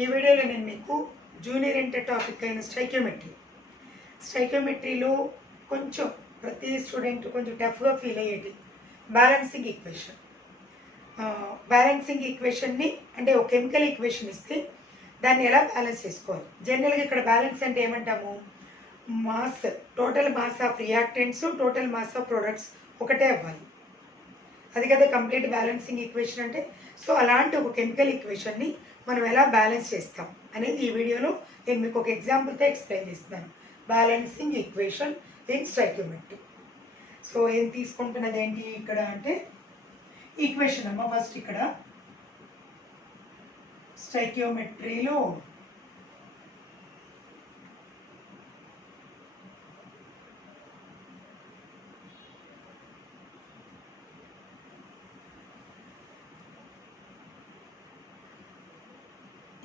ఈ వీడియోలో నేను మీకు జూనియర్ ఇంటర్ టాపిక్ అయిన స్టైక్యోమెట్రీలో కొంచెం ప్రతి స్టూడెంట్ కొంచెం టఫ్గా ఫీల్ అయ్యేది బ్యాలెన్సింగ్ ఈక్వేషన్ని అంటే ఒక కెమికల్ ఈక్వేషన్ ఇస్తే దాన్ని ఎలా బ్యాలెన్స్ చేసుకోవాలి. జనరల్గా ఇక్కడ బ్యాలెన్స్ అంటే ఏమంటాము, mass, total mass of reactants, total mass of products ఒకటే అవ్వాలి. అది కదా కంప్లీట్ బ్యాలెన్సింగ్ ఈక్వేషన్ అంటే. సో అలాంటి ఒక కెమికల్ ఈక్వేషన్ని మనం ఎలా బ్యాలెన్స్ చేస్తాం అనేది ఈ వీడియోలో నేను మీకు ఒక ఎగ్జాంపుల్తో ఎక్స్ప్లెయిన్ చేస్తున్నాను. Balancing equation in stoichiometry. So ఏం తీసుకుంటున్నది ఏంటి ఇక్కడ అంటే ఈక్వేషన్ అమ్మ. ఫస్ట్ ఇక్కడ స్టైక్యోమెట్రీలో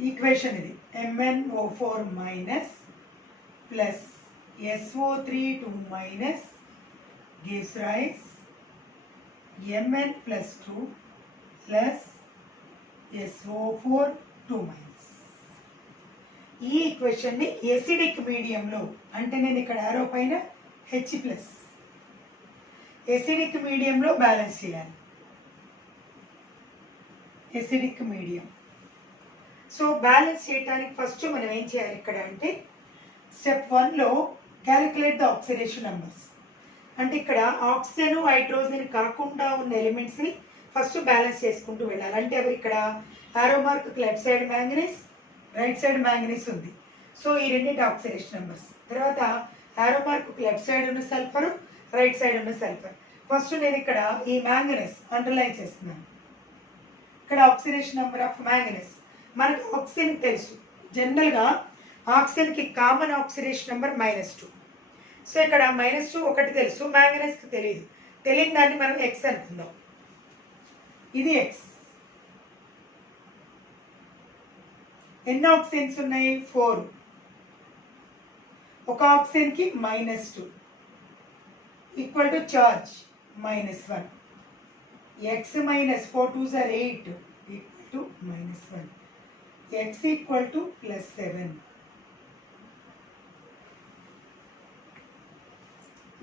ఈక్వేషన్ ఇది MnO4 minus plus SO3 2 minus gives rise Mn plus 2 plus SO4 2 minus. ఈ ఈక్వేషన్ని ఎసిడిక్ మీడియంలో, అంటే నేను ఇక్కడ ఆరో పైన H ప్లస్, ఎసిడిక్ మీడియంలో బ్యాలెన్స్ చేయాలి. Acidic medium. సో బ్యాలెన్స్ చేయడానికి ఫస్ట్ మనం ఏం చేయాలి ఇక్కడ అంటే స్టెప్ 1లో క్యాలిక్యులేట్ ద ఆక్సిడేషన్ నెంబర్స్. అంటే ఇక్కడ ఆక్సిజన్ హైడ్రోజన్ కాకుండా ఉన్న ఎలిమెంట్స్ని ఫస్ట్ బ్యాలెన్స్ చేసుకుంటూ వెళ్ళాలి. అంటే అవి ఇక్కడ ఆరో mark left side manganese, right side manganese ఉంది. సో ఈ రెండింటి ఆక్సిడేషన్ నెంబర్స్. తర్వాత ఆరో మార్క్ లెఫ్ట్ సైడ్ ఉన్న సల్ఫర్, రైట్ సైడ్ ఉన్న సల్ఫర్. ఫస్ట్ నేను ఇక్కడ ఈ మ్యాంగనీస్ అండర్లైన్ చేస్తున్నాను. ఇక్కడ ఆక్సిడేషన్ నెంబర్ ఆఫ్ మ్యాంగనీస్. మనకు ఆక్సిజన్ తెలుసు, జనరల్గా ఆక్సిజన్కి కామన్ ఆక్సిడేషన్ నెంబర్ -2. సో ఇక్కడ -2 ఒకటి తెలుసు, మ్యాంగనీస్కి తెలియదు. తెలియని దాన్ని మనం X అనుకుందాం. ఇది X. ఎన్ని ఆక్సిజన్స్ ఉన్నాయి? 4. ఒక ఆక్సిజన్కి -2 equal to charge -1. X - 4 2s are 8 equal to -1. X equal to +7.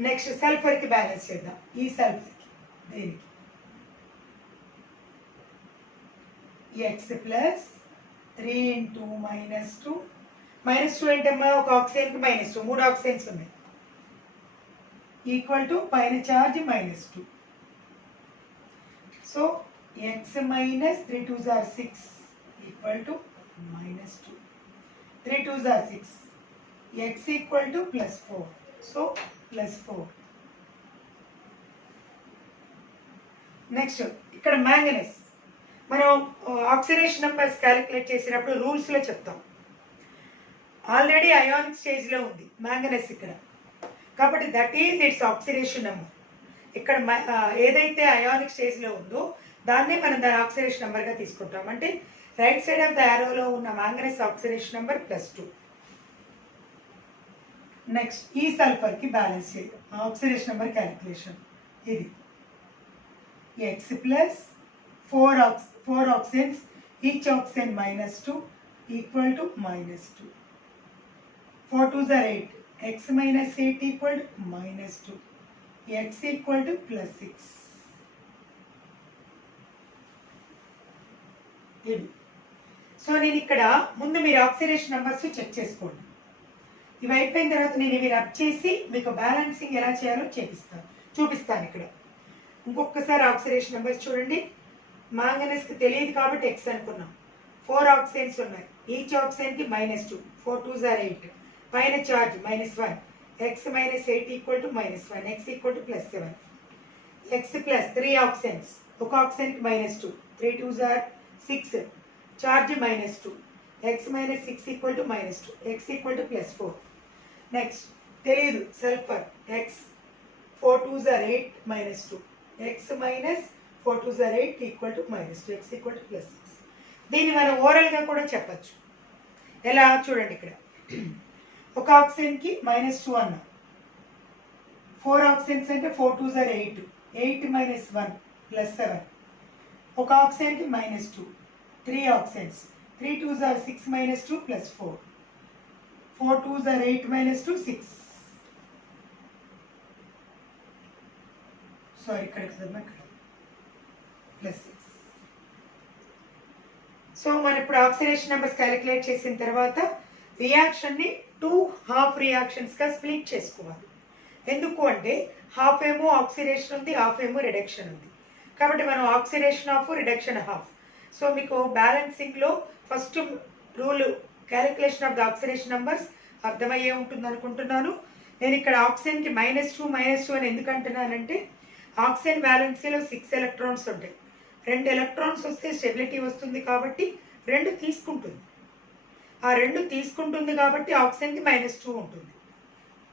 Next సల్ఫర్కి బ్యాలెన్స్ చేద్దాం. ఈ సల్ఫర్కి దేనికి X ప్లస్ 3 × -2. -2 ఏంటమ్మా? ఒక ఆక్సిజన్కి -2, 3 ఆక్సిజన్స్ ఉన్నాయి. ఈక్వల్ టు పైన charge -2. So X - 3 2s are 6 equal to -2. 3 2s are 6. X equal to +4. So +4. Next ఇక్కడ మ్యాంగనీస్. మనం ఆక్సిడేషన్ నెంబర్స్ క్యాలిక్యులేట్ చేసినప్పుడు రూల్స్లో చెప్తాం. ఆల్రెడీ అయానిక్ స్టేజ్లో ఉంది మ్యాంగనీస్ ఇక్కడ, కాబట్టి that is it's oxidation number. ఇక్కడ ఏదైతే అయానిక్ స్టేజ్లో ఉందో దాన్నే మనం దాని ఆక్సిడేషన్ నెంబర్గా తీసుకుంటాం. అంటే రైట్ సైడ్ ఆఫ్ ద యారోలో ఉన్న మ్యాంగనీస్ ఆక్సిడేషన్ నెంబర్ +2. నెక్స్ట్ ఈ సల్ఫర్కి బ్యాలెన్స్ చేయడం, ఆక్సిడేషన్ నెంబర్ క్యాలిక్యులేషన్. ఇది X plus 4 oxygens, each oxygen -2 equal to -2. 4 2s are 8. X - 8 equal to -2. X equal to +6. ఇది. సో నేను ఇక్కడ ముందు మీరు ఆక్సిడేషన్ నెంబర్స్ చెక్ చేసుకోండి. ఇవి అయిపోయిన తర్వాత నేను ఇవి రబ్ చేసి మీకు బ్యాలెన్సింగ్ ఎలా చేయాలో చూపిస్తాను. ఇక్కడ ఇంకొకసారి ఆక్సిడేషన్ నెంబర్స్ చూడండి. మ్యాంగనీస్కి తెలియదు కాబట్టి X అనుకున్నాం. 4 ఆక్సిజన్స్ ఉన్నాయి, ఈచ్ ఆక్సిజన్కి -2. 4 2s are 8. పైన charge -1. X - 8 equal to -1. X equal to +7. X plus 3 oxygens, ఒక ఆక్సిజన్కి -2. 3 2s are 6. Charge -2. X - 6 equal to -2. X equal to +4. Next తెలియదు sulphur. X 4 2s are 8 -2. X - 4 2s are 8 equal to -2. X equal to +6. దీన్ని మనం ఓరల్గా కూడా చెప్పచ్చు. ఎలా చూడండి, ఇక్కడ ఒక ఆక్సిజన్కి -2 అన్నా, 4 ఆక్సిజన్స్ అంటే 4 2s are 8. 8 - 1 +7. ఒక ఆక్సిజన్కి -2, 3 oxygens, 3 2s are 6 minus 2 plus 4. 4 2s are 8 minus 2, 6. Sorry, ఇక్కడ కదమ్మా ఇక్కడ ప్లస్ 6. సో మనం ఇప్పుడు ఆక్సిడేషన్ నెంబర్స్ క్యాలిక్యులేట్ చేసిన తర్వాత రియాక్షన్ని 2 హాఫ్ రియాక్షన్స్గా స్ప్లిట్ చేసుకోవాలి. ఎందుకు అంటే హాఫ్ ఏమో ఆక్సిడేషన్ ఉంది, హాఫ్ ఏమో రిడక్షన్ ఉంది. కాబట్టి మనం oxidation half, reduction half. So మీకు బ్యాలెన్సింగ్లో first rule calculation of the oxidation numbers అర్థమయ్యే ఉంటుంది అనుకుంటున్నాను. నేను ఇక్కడ ఆక్సిజన్కి -2 అని ఎందుకు అంటున్నానంటే ఆక్సిజన్ బ్యాలెన్సీలో 6 ఎలక్ట్రాన్స్ ఉంటాయి. 2 ఎలక్ట్రాన్స్ వస్తే స్టెబిలిటీ వస్తుంది కాబట్టి 2 తీసుకుంటుంది. ఆ 2 తీసుకుంటుంది కాబట్టి ఆక్సిజన్కి -2 ఉంటుంది.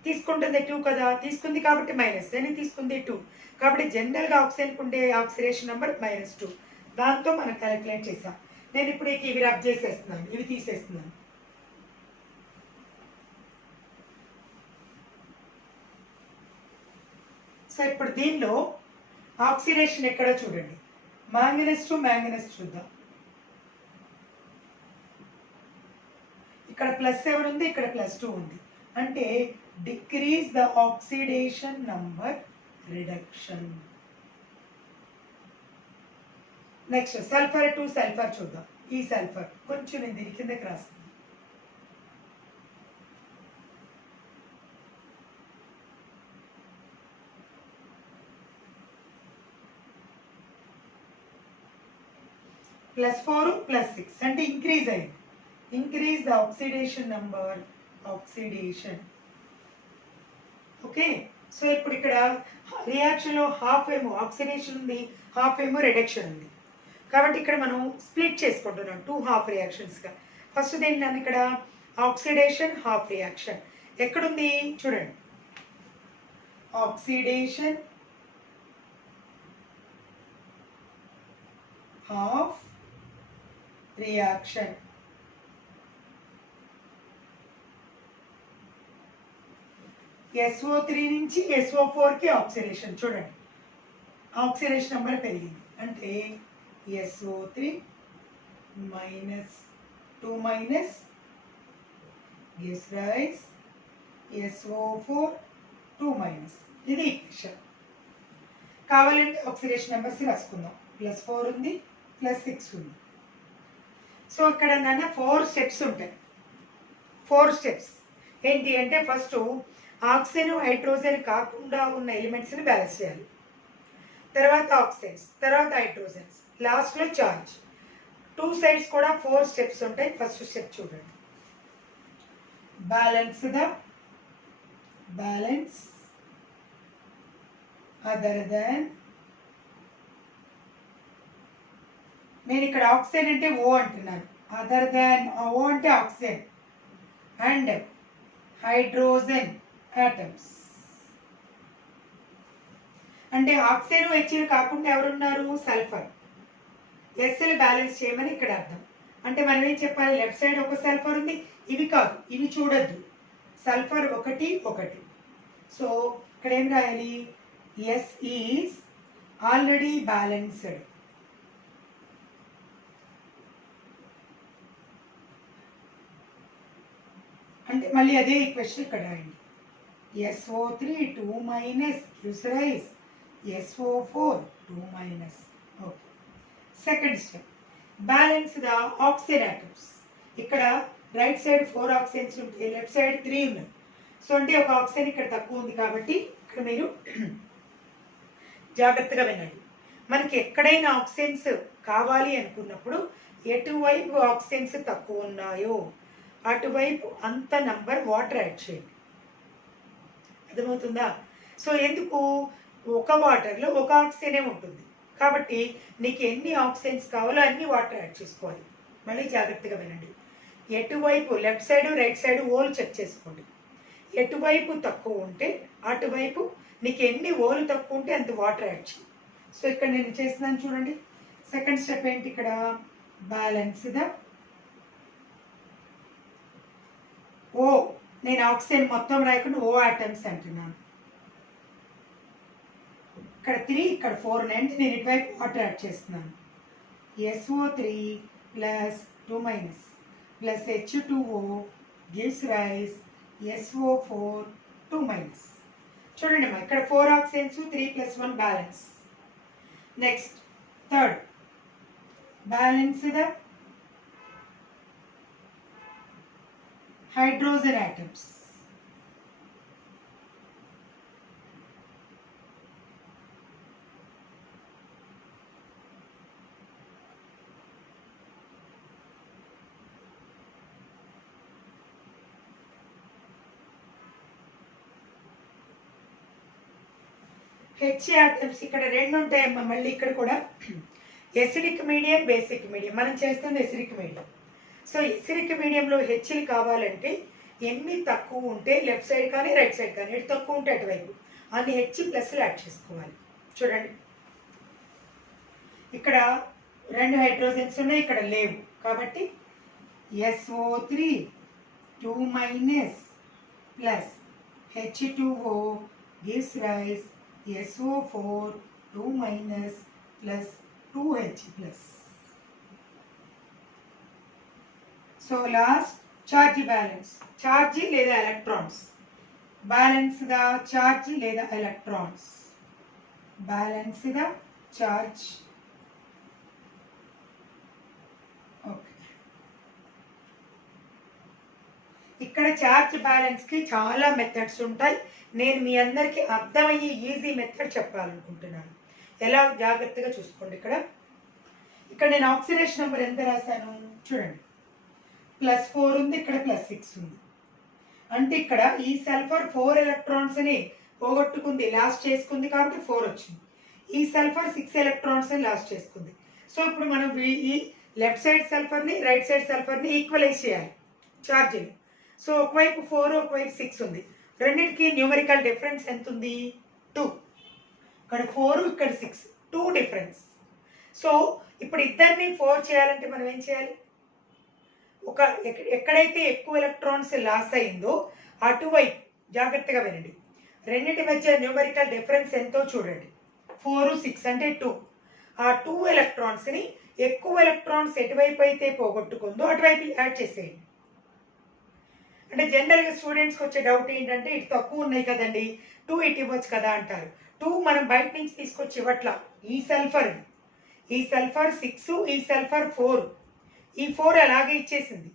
తీసుకుంటుంది 2 కదా, తీసుకుంది కాబట్టి మైనస్ అని తీసుకుంది 2. కాబట్టి జనరల్గా ఆక్సిజన్కి ఉండే ఆక్సిడేషన్ నెంబర్ -2. దాంతో మనం క్యాలిక్యులేట్ చేసాం. నేను ఇప్పుడు ఇవి రబ్ చేసేస్తున్నాను, ఇవి తీసేస్తున్నాను. సో ఇప్పుడు దీనిలో ఆక్సిడేషన్ ఎక్కడో చూడండి. మ్యాంగనీస్ టు మ్యాంగనీస్ చూద్దాం. ఇక్కడ +7 ఉంది, ఇక్కడ +2 ఉంది. అంటే decrease the oxidation number, reduction. Next sulphur to sulphur చూద్దాం. ఈ సల్ఫర్ కొంచెం నేను దీని కిందకి రాస్తాను. +4 +6 అంటే ఇంక్రీజ్ అయింది. Increase the oxidation number, oxidation. Okay. So ఇప్పుడు ఇక్కడ రియాక్షన్లో హాఫ్ ఏమో ఆక్సిడేషన్ ఉంది, హాఫ్ ఏమో రిడక్షన్ ఉంది. కాబట్టి ఇక్కడ మనం స్ప్లిట్ చేసుకుంటున్నాం 2 హాఫ్ రియాక్షన్స్గా. ఫస్ట్ దేని నన్ను ఇక్కడ ఆక్సిడేషన్ హాఫ్ రియాక్షన్ ఎక్కడుంది చూడండి. Oxidation half reaction. SO3 నుంచి SO4కి ఆక్సిడేషన్ చూడండి. ఆక్సిడేషన్ నెంబర్ పెరిగింది అంటే SO3 -2 gas rise, SO4 2 ఇది ఈక్వేషన్. కావాలంటే ఆక్సిడేషన్ నెంబర్స్ రాసుకుందాం. +4 ఉంది, +6 ఉంది. సో ఇక్కడ నన్ను 4 స్టెప్స్ ఉంటాయి. 4 స్టెప్స్ ఏంటి అంటే ఫస్ట్ ఆక్సిజన్, హైడ్రోజన్ కాకుండా ఉన్న ఎలిమెంట్స్ని బ్యాలెన్స్ చేయాలి. తర్వాత ఆక్సిజన్స్, తర్వాత హైడ్రోజన్స్, లాస్ట్లో చార్జ్. 2 సైడ్స్ కూడా 4 స్టెప్స్ ఉంటాయి. ఫస్ట్ స్టెప్ చూడండి. బ్యాలెన్స్ అదర్ దాన్. నేను ఇక్కడ ఆక్సిజన్ అంటే O అంటున్నాను. అదర్ దాన్ O అంటే ఆక్సిజన్ అండ్ హైడ్రోజన్ ఆటమ్స్. అంటే ఆక్సిజన్ హెచ్లు కాకుండా ఎవరున్నారు? సల్ఫర్. ఎస్ఎల్ బ్యాలెన్స్ చేయమని ఇక్కడ అర్థం. అంటే మనం ఏం చెప్పాలి? లెఫ్ట్ సైడ్ ఒక సల్ఫర్ ఉంది, ఇవి కాదు, ఇవి చూడొద్దు. సల్ఫర్ 1 1. సో ఇక్కడ ఏం రాయాలి? S is already balanced. అంటే మళ్ళీ అదే ఈక్వేషన్ ఇక్కడ రాయండి. SO3 2 gives rise SO4 2 okay. Second step balance the oxygen atoms. ఇక్కడ రైట్ సైడ్ 4 ఆక్సిజన్స్ ఉంటే లెఫ్ట్ సైడ్ 3 ఉన్నాయి. సో అంటే ఒక ఆక్సిజన్ ఇక్కడ తక్కువ ఉంది కాబట్టి ఇక్కడ మీరు జాగ్రత్తగా వినండి. మనకి ఎక్కడైనా ఆక్సిజన్స్ కావాలి అనుకున్నప్పుడు ఎటువైపు ఆక్సిజన్స్ తక్కువ ఉన్నాయో అటువైపు అంత నంబర్ వాటర్ యాడ్ చేయండి. అర్థమవుతుందా? సో ఎందుకు? ఒక వాటర్లో ఒక ఆక్సిజనే ఉంటుంది కాబట్టి నీకు ఎన్ని ఆక్సిజన్స్ కావాలో అన్ని వాటర్ యాడ్ చేసుకోవాలి. మళ్ళీ జాగ్రత్తగా వినండి. ఎటువైపు లెఫ్ట్ సైడ్ రైట్ సైడ్ ఓలు చెక్ చేసుకోండి. ఎటువైపు తక్కువ ఉంటే అటువైపు నీకు ఎన్ని ఓలు తక్కువ ఉంటే అంత వాటర్ యాడ్ చేయి. సో ఇక్కడ నేను చేస్తున్నాను చూడండి. సెకండ్ స్టెప్ ఏంటి? ఇక్కడ బ్యాలెన్స్ ద ఓ. నేను ఆక్సిజన్ మొత్తం రాయకుండా O ఆటమ్స్ అంటున్నాను. ఇక్కడ 3 ఇక్కడ 4 అంటే నేను ఇటువైపు వాటర్ యాడ్ చేస్తున్నాను. SO3 + 2 minus plus H2O gives rise SO4 2 minus. చూడండి అమ్మా, ఇక్కడ 4 oxygens 3 + 1 balance. Next third balance the hydrogen atoms. H atoms ఇక్కడ రెండు ఉంటాయమ్మా. మళ్ళీ ఇక్కడ కూడా ఎసిడిక్ మీడియం, బేసిక్ మీడియం. మనం చేస్తుంది ఎసిడిక్ మీడియం. సో ఎసిడిక్ మీడియంలో హెచ్లు కావాలంటే ఎన్ని తక్కువ ఉంటే లెఫ్ట్ సైడ్ కానీ రైట్ సైడ్ కానీ, ఎటు తక్కువ ఉంటే అటువైపు అన్ని హెచ్ ప్లస్లు యాడ్ చేసుకోవాలి. చూడండి ఇక్కడ 2 హైడ్రోజన్స్ ఉన్నాయి, ఇక్కడ లేవు. కాబట్టి SO3 2 minus plus H2O gives rise SO4 2 minus plus 2H plus. So last charge balance. Charge లేదా electrons. Balance the charge లేదా electrons. Balance the charge. Okay. ఇక్కడ చార్జ్ బ్యాలెన్స్కి చాలా మెథడ్స్ ఉంటాయి. నేను మీ అందరికీ అర్థమయ్యే ఈజీ మెథడ్ చెప్పాలనుకుంటున్నాను. ఎలా జాగ్రత్తగా చూసుకోండి. ఇక్కడ నేను ఆక్సిడేషన్ నెంబర్ ఎంత రాశాను చూడండి. +4 ఉంది, ఇక్కడ +6 ఉంది. అంటే ఇక్కడ ఈ సల్ఫర్ 4 ఎలక్ట్రాన్స్ని పోగొట్టుకుంది, లాస్ట్ చేసుకుంది, కాబట్టి 4 వచ్చింది. ఈ సల్ఫర్ 6 ఎలక్ట్రాన్స్ని లాస్ట్ చేసుకుంది. సో ఇప్పుడు మనం ఈ లెఫ్ట్ సైడ్ సల్ఫర్ని, రైట్ సైడ్ సల్ఫర్ని ఈక్వలైజ్ చేయాలి ఛార్జీని. సో ఒకవైపు 4, ఒకవైపు 6 ఉంది. రెండింటికి న్యూమరికల్ డిఫరెన్స్ ఎంత ఉంది? 2. ఇక్కడ 4, ఇక్కడ 6, 2 డిఫరెన్స్. సో ఇప్పుడు ఇద్దరిని 4 చేయాలంటే మనం ఏం చేయాలి? ఎక్కడైతే ఎక్కువ ఎలక్ట్రాన్స్ లాస్ అయిందో అటువైపు జాగ్రత్తగా వినండి. రెండింటి మధ్య న్యూమరికల్ డిఫరెన్స్ ఎంతో చూడండి. 4, 6 అంటే 2. ఆ 2 ఎలక్ట్రాన్స్ని ఎక్కువ ఎలక్ట్రాన్స్ ఎటువైపు అయితే పోగొట్టుకుందో అటువైపు యాడ్ చేసేయండి. అంటే జనరల్గా స్టూడెంట్స్కి వచ్చే డౌట్ ఏంటంటే ఇటు తక్కువ ఉన్నాయి కదండి, 2 ఇటు ఇవ్వచ్చు కదా అంటారు. 2 మనం బయట నుంచి తీసుకొచ్చి ఇవ్వట్లా. ఈ సల్ఫర్ 6, ఈ సల్ఫర్ 4, ఈ 4 అలాగే ఇచ్చేసింది.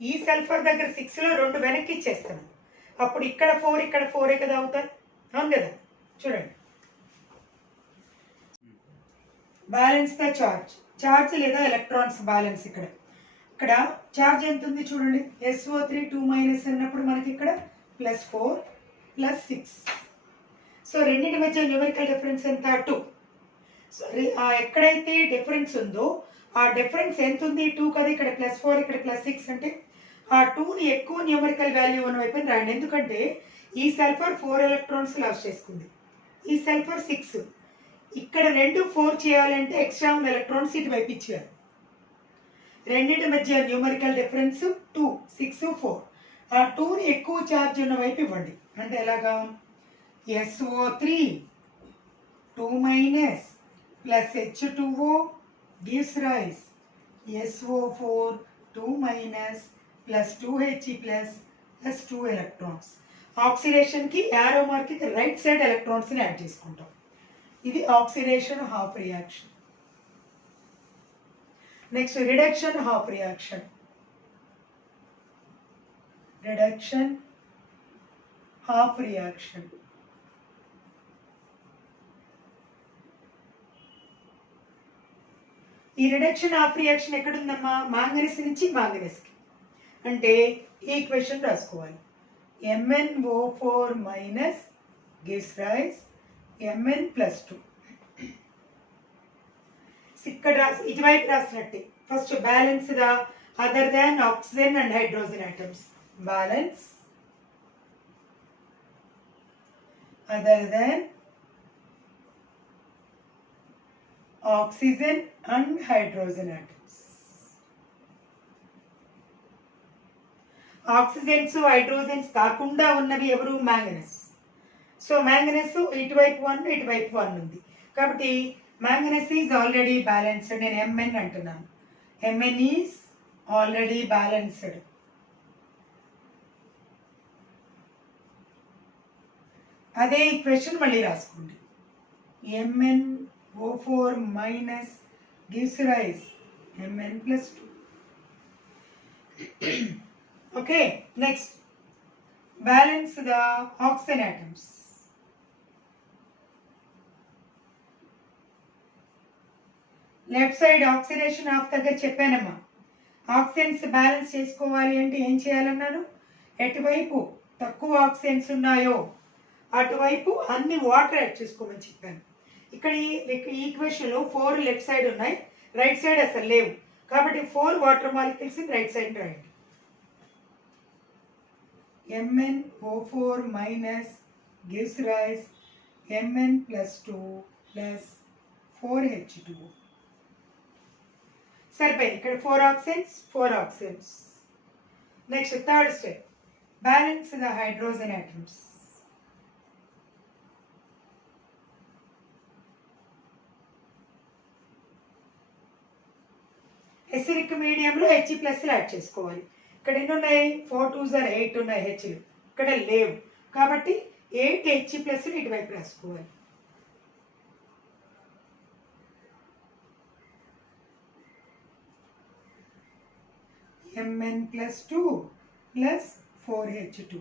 ఈ సల్ఫర్ దగ్గర 6లో 2 వెనక్కి ఇచ్చేస్తాను. అప్పుడు ఇక్కడ 4, ఇక్కడ 4 కదా అవుతాయి. అవును కదా? చూడండి, బ్యాలెన్స్ ద చార్జ్ లేదా ఎలక్ట్రాన్స్ బ్యాలెన్స్. ఇక్కడ చార్జ్ ఎంత ఉంది చూడండి. SO3 2 మైనస్ అన్నప్పుడు మనకి ఇక్కడ +4 +6. సో రెండింటి మధ్య న్యూమరికల్ డిఫరెన్స్ ఎంత? 2. సో ఎక్కడైతే డిఫరెన్స్ ఉందో ఆ డిఫరెన్స్ ఎంత ఉంది? 2 కదా. ఇక్కడ +4, ఇక్కడ +6 అంటే ఆ 2ని ఎక్కువ న్యూమరికల్ వాల్యూ ఉన్న వైపు రాయండి. ఎందుకంటే ఈ సల్ఫర్ 4 ఎలక్ట్రాన్స్ లాస్ చేసుకుంది, ఈ సల్ఫర్ 6. ఇక్కడ 2 4 చేయాలంటే ఎక్స్ట్రా ఉన్న ఎలక్ట్రాన్స్ ఇటు వైపు ఇచ్చేయాలి. రెండింటి మధ్య న్యూమరికల్ డిఫరెన్స్ 2, 6, 4. ఆ 2ని ఎక్కువ ఛార్జ్ ఉన్న వైపు ఇవ్వండి. అంటే ఎలాగా? SO3 2 minus plus H2O gives rise SO4 2 minus plus 2H plus 2 electrons. ఆక్సిడేషన్కి యారో మార్క్కి రైట్ సైడ్ ఎలక్ట్రాన్స్ని యాడ్ చేసుకుంటాం. ఇది oxidation half reaction. Next reduction half reaction. Reduction half reaction. ఈ రిడక్షన్ హాఫ్ రియాక్షన్ ఎక్కడుందమ్మా? మాంగనీస్ నుంచి మాంగనీస్కి. అంటే ఈక్వేషన్ రాసుకోవాలి. MnO4 minus gives rise Mn+2. ఇక్కడ ఇటువైపు రాసినట్టే. First balance the other than oxygen and hydrogen atoms. Balance other than oxygen and hydrogen atoms. Oxygens hydrogens కాకుండా ఉన్నవి ఎవరు? మ్యాంగనీస్. సో మ్యాంగనీస్ ఇటువైపు 1, ఇటువైపు 1 ఉంది. కాబట్టి మ్యాంగనీస్ ఈజ్ ఆల్రెడీ బ్యాలెన్స్డ్. నేను Mn అంటున్నాను. Mn is already balanced. అదే ఈక్వేషన్ మళ్ళీ రాసుకోండి. MnO4 minus gives rise Mn plus 2. Okay, next. Balance the oxygen atoms. Left side oxidation of దగ్గర చెప్పానమ్మా. ఆక్సిజన్స్ బ్యాలెన్స్ చేసుకోవాలి అంటే ఏం చేయాలన్నాను? ఎటువైపు తక్కువ ఆక్సిజన్స్ ఉన్నాయో అటువైపు అన్ని వాటర్ యాడ్ చేసుకోమని చెప్పాను. ఇక్కడ ఈ ఈక్వేషన్లో 4 లెఫ్ట్ సైడ్ ఉన్నాయి, రైట్ సైడ్ అసలు లేవు. కాబట్టి 4 వాటర్ మాలిక్యూల్స్ రైట్ సైడ్ రాయండి. MnO4 minus gives rise Mn plus 2 plus 4H2O. సరిపోయింది. ఇక్కడ 4 oxygens 4 oxygens. Next third step, balance the hydrogen atoms. Acidic మీడియంలో H ప్లస్ యాడ్ చేసుకోవాలి. ఇక్కడ ఎన్ని ఉన్నాయి? 4 2s are 8 ఉన్నాయి హెచ్లు, ఇక్కడ లేవు. కాబట్టి 8 H ప్లస్ ఇటువైపు రాసుకోవాలి. Mn plus 2 plus 4H2.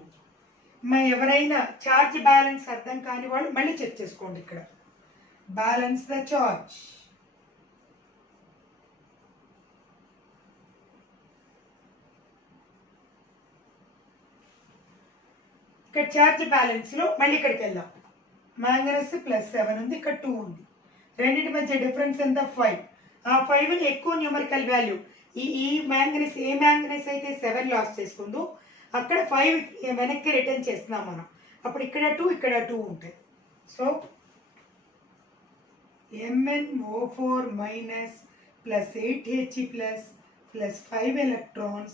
ఎవరైనా చార్జ్ బ్యాలెన్స్ అర్థం కాని వాళ్ళు మళ్ళీ చెక్ చేసుకోండి. ఇక్కడ బ్యాలెన్స్ ద చార్జ్. ఇక్కడ చార్జ్ బ్యాలెన్స్ లో మళ్ళీ ఇక్కడికి వెళ్దాం. మ్యాంగనస్ +7 ఉంది, ఇక్కడ 2 ఉంది. రెండింటి మధ్య డిఫరెన్స్ ఎంత? 5. ఆ 5 ఎక్కువ న్యూమరికల్ వాల్యూ. ఈ మ్యాంగనీస్ ఏ మ్యాంగనీస్ అయితే 7 లాస్ చేసుకుందో అక్కడ 5 వెనక్కి రిటర్న్ చేస్తున్నాం మనం. అప్పుడు ఇక్కడ 2 ఇక్కడ 2 ఉంటాయి. So MnO4 minus plus 8H plus 5 electrons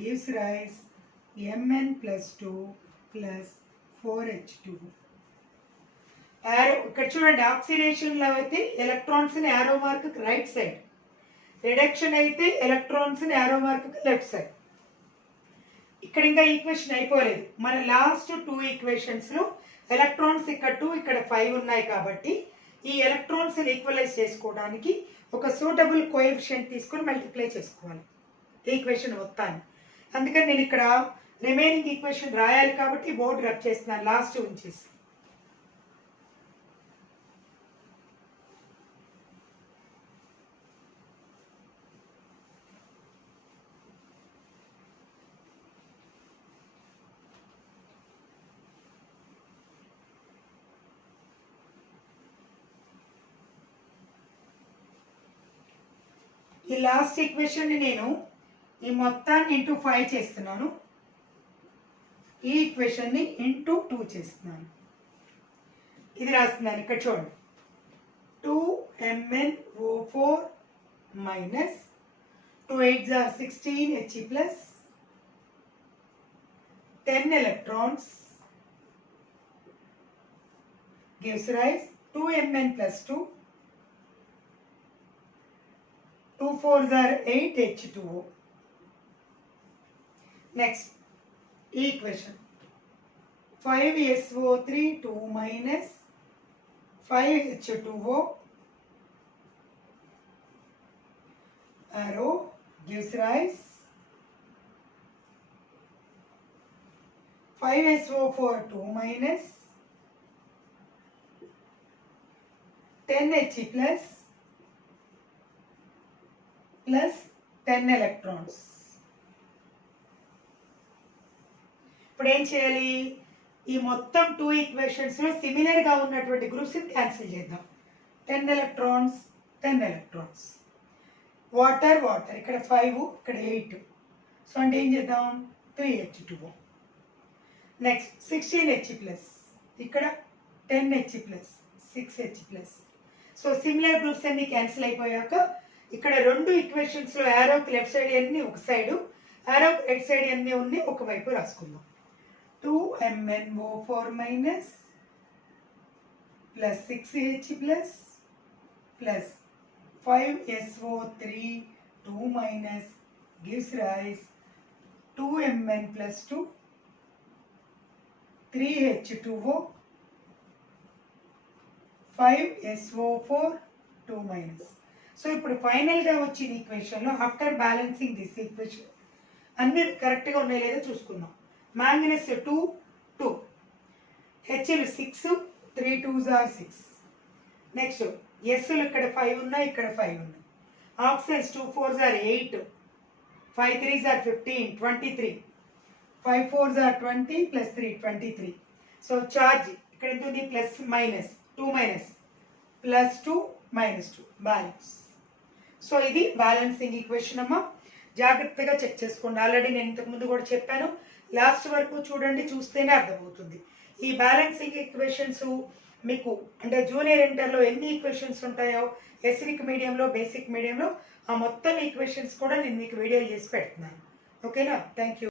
gives rise Mn plus 2 plus 4H2. Arrow ఇక్కడ చూడండి, ఆక్సిడేషన్లో అయితే ఎలక్ట్రాన్స్ని arrow mark right side, reduction అయితే ఎలక్ట్రాన్స్ని యారో మార్క్ లెఫ్ట్ సైడ్. ఇక్కడ ఇంకా ఈక్వేషన్ అయిపోలేదు. మన లాస్ట్ 2 ఈక్వేషన్స్లో ఎలక్ట్రాన్స్ ఇక్కడ 2 ఇక్కడ 5 ఉన్నాయి. కాబట్టి ఈ ఎలక్ట్రాన్స్ని ఈక్వలైజ్ చేసుకోవడానికి ఒక సూటబుల్ కోఎఫిషియంట్ తీసుకొని మల్టిప్లై చేసుకోవాలి ఈక్వేషన్ మొత్తాన్ని. అందుకని నేను ఇక్కడ రిమైనింగ్ ఈక్వేషన్ రాయాలి కాబట్టి బోర్డు రబ్ చేస్తున్నాను లాస్ట్ ఉంచేసి. ఈ లాస్ట్ ఈక్వేషన్ని నేను ఈ మొత్తాన్ని ఇంటూ 5 చేస్తున్నాను, ఈ ఈక్వేషన్ని ఇంటూ 2 చేస్తున్నాను. ఇది రాస్తున్నాను. ఇక్కడ చూడండి, 2MnO4 minus 2 8s are 16 H plus 10 electrons gives rise 2Mn plus 2. 2 4s are 8 H2O. Next equation, 5SO3 2 minus 5H2O arrow gives rise 5SO4 2 minus 10H plus 10 electrons. ఇప్పుడు ఏం చేయాలి? ఈ మొత్తం 2 ఈక్వేషన్స్లో సిమిలర్గా ఉన్నటువంటి గ్రూప్స్ని క్యాన్సిల్ చేద్దాం. 10 ఎలక్ట్రాన్స్ 10 ఎలక్ట్రాన్స్. వాటర్ వాటర్ ఇక్కడ 5 ఇక్కడ 8. సో అంటే ఏం చేద్దాం? 3H2O. నెక్స్ట్ 16H ప్లస్, ఇక్కడ 10H plus 6H plus. So similar groups అన్ని క్యాన్సిల్ అయిపోయాక ఇక్కడ 2 ఈక్వేషన్స్లో యారోకి లెఫ్ట్ సైడ్ అన్ని ఒక సైడు, యారోకి రైట్ సైడ్ అన్ని ఉన్నాయి ఒకవైపు రాసుకుందాం. 2MnO4 minus plus 6H plus 5SO3 2 minus gives rise 2Mn plus 2 3H2O 5SO4 2 minus. So ఇప్పుడు ఫైనల్గా వచ్చిన ఈక్వేషన్లో ఆఫ్టర్ బ్యాలెన్సింగ్ దిస్ ఈక్వేషన్ అన్ని కరెక్ట్గా ఉన్నాయి లేదో చూసుకుందాం. మ్యాంగనీస్ 2 2, హెచ్లు 6 3 2s are 6. నెక్స్ట్ ఎస్లు ఇక్కడ 5 ఉన్నాయి, ఇక్కడ 5 ఉన్నాయి. Oxygens 2 4s are 8, 5 3s are 15 23, 5 4s are 20 plus 3 23. So charge ఇక్కడ ఎంత ఉంది plus minus 2 minus plus 2 minus 2 balance. So ఇది బ్యాలెన్సింగ్ ఈక్వేషన్ అమ్మా. జాగ్రత్తగా చెక్ చేసుకోండి. ఆల్రెడీ నేను ఇంతకుముందు కూడా చెప్పాను, లాస్ట్ వరకు చూడండి, చూస్తేనే అర్థమవుతుంది. ఈ బ్యాలెన్సింగ్ ఈక్వేషన్స్ మీకు అంటే జూనియర్ ఇంటర్లో ఎన్ని ఈక్వేషన్స్ ఉంటాయో ఎసిడిక్ మీడియంలో, బేసిక్ మీడియంలో ఆ మొత్తం ఈక్వేషన్స్ కూడా నేను మీకు వీడియో చేసి పెడుతున్నాను. ఓకేనా? Thank you.